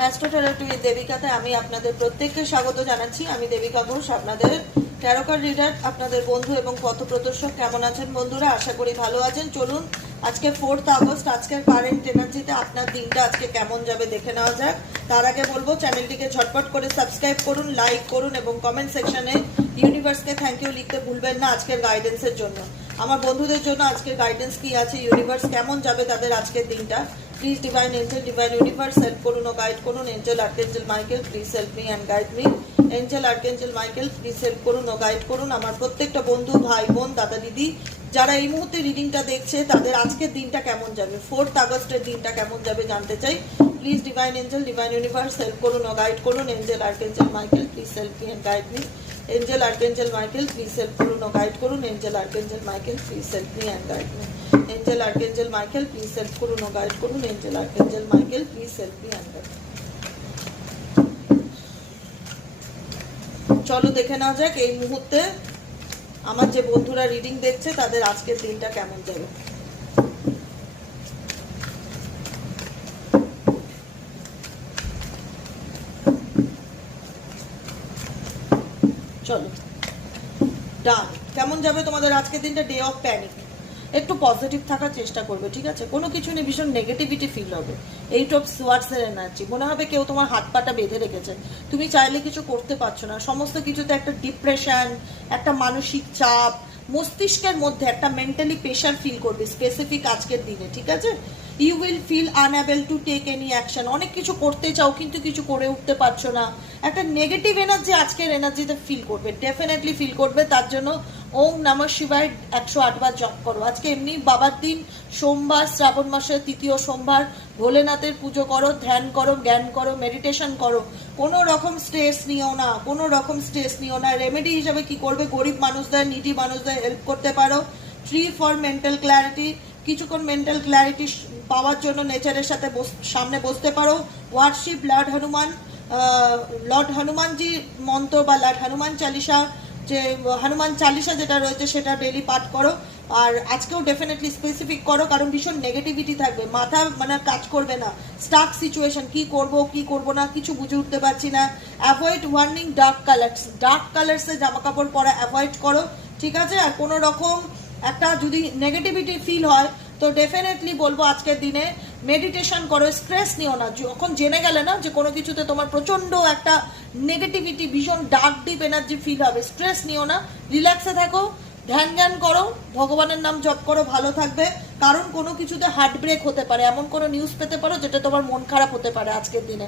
অ্যাস্ট্রোথেরাপি with দেবিকাতে আমি আপনাদের প্রত্যেককে স্বাগত জানাচ্ছি। আমি দেবিকা ঘোষ, আপনাদের ট্যারো কার্ড রিডার, আপনাদের বন্ধু এবং পথপ্রদর্শক। কেমন আছেন বন্ধুরা? আশা করি ভালো আছেন। চলুন আজকে 4 আগস্ট, আজকের কারেন্ট এনার্জিতে আপনার দিনটা আজকে কেমন যাবে দেখে নেওয়া যাক। তার আগে বলবো চ্যানেলটিকে ঝটপট করে সাবস্ক্রাইব করুন, লাইক করুন এবং কমেন্ট সেকশনে ইউনিভার্সকে থ্যাংক ইউ লিখতে ভুলবেন না আজকের গাইডেন্সের জন্য। আমার বন্ধুদের জন্য আজকের গাইডেন্স কি আছে, ইউনিভার্স কেমন যাবে তাদের আজকের দিনটা। Please divine angel, divine universe help করুন ও গাইড করুন। Angel archangel Michael please help me and guide me. Angel archangel Michael please help করুন ও গাইড করুন আমার প্রত্যেকটা বন্ধু, ভাই বোন, দাদা দিদি যারা এই মুহূর্তে রিডিংটা দেখছে তাদের আজকের দিনটা কেমন যাবে, 4 আগস্টের দিনটা কেমন যাবে জানতে চাই। Please divine angel, divine universe help করুন ও গাইড করুন। Angel archangel Michael please help me and guide me. Angel archangel Michael please help করুন ও গাইড করুন। Angel archangel Michael please help me and guide me. Angel archangel Michael please help করুন ও guide করুন। Angel archangel Michael please help me and guide. চলো দেখে নেওয়া যাক এই মুহূর্তে আমার যে বন্ধুরা রিডিং দেখছে তাদের আজকের দিনটা কেমন যাবে। চলো ডান। কেমন যাবে তোমাদের আজকের দিনটা? Day of panic. একটু পজিটিভ থাকার চেষ্টা করবে, ঠিক আছে? কোনো কিছু নিয়ে ভীষণ নেগেটিভিটি ফিল হবে। 8 অফ সোয়ার্ডসের এনার্জি। মনে হবে কেউ তোমার হাত পাটা বেঁধে রেখেছে, তুমি চাইলে কিছু করতে পারছো না। সমস্ত কিছুতে একটা ডিপ্রেশন, একটা মানসিক চাপ, মস্তিষ্কের মধ্যে একটা মেন্টালি প্রেশার ফিল করবে স্পেসিফিক আজকের দিনে, ঠিক আছে? You will feel unable to take any action. অনেক কিছু করতে চাও কিন্তু কিছু করে উঠতে পারছো না। একটা নেগেটিভ এনার্জি আজকের এনার্জিতে ফিল করবে, ডেফিনেটলি ফিল করবে। তার জন্য ওম নমঃ শিবায় 108 বার জপ করো। আজকে এমনি বাবার দিন, সোমবার, শ্রাবণ মাসের 3য় সোমবার। ভোলেনাথের পুজো করো, ধ্যান করো, জ্ঞান করো, মেডিটেশন করো। কোনো রকম স্ট্রেস নিও না, কোনো রকম স্ট্রেস নিও না। রেমেডি হিসাবে কি করবে? গরিব মানুষদের, নিডি মানুষদের হেল্প করতে পারো। Tree for mental clarity. কিছুক্ষণ মেন্টাল ক্ল্যারিটি পাওয়ার জন্য নেচারের সাথে সামনে বসতে পারো। ওয়ার্শিপ লর্ড হনুমানজি মন্ত্র বা লর্ড হনুমান চালিসা, যে হনুমান চালিসা যেটা রয়েছে সেটা ডেলি পাঠ করো। আর আজকেও ডেফিনেটলি স্পেসিফিক করো, কারণ ভীষণ নেগেটিভিটি থাকবে, মাথা মানে কাজ করবে না। স্টাক সিচুয়েশন, কি করব কি করব না কিছু বুঝে উঠতে পারছি না। Avoid wearing dark colours. Dark কালার্সে জামা কাপড় পরা অ্যাভয়েড করো, ঠিক আছে? আর কোনো রকম একটা যদি নেগেটিভিটি ফিল হয় তো ডেফিনেটলি বলবো আজকের দিনে মেডিটেশন করো। স্ট্রেস নিও না। যখন জেনে গেলে না যে কোনো কিছুতে তোমার প্রচণ্ড একটা নেগেটিভিটি, ভীষণ ডার্ক ডিপ এনার্জি ফিল হবে, স্ট্রেস নিও না, রিল্যাক্সে থাকো, ধ্যান জ্ঞান করো, ভগবানের নাম জপ করো, ভালো থাকবে। কারণ কোনো কিছুতে হার্ট ব্রেক হতে পারে, এমন কোনো নিউজ পেতে পারো যেটা তোমার মন খারাপ হতে পারে আজকের দিনে।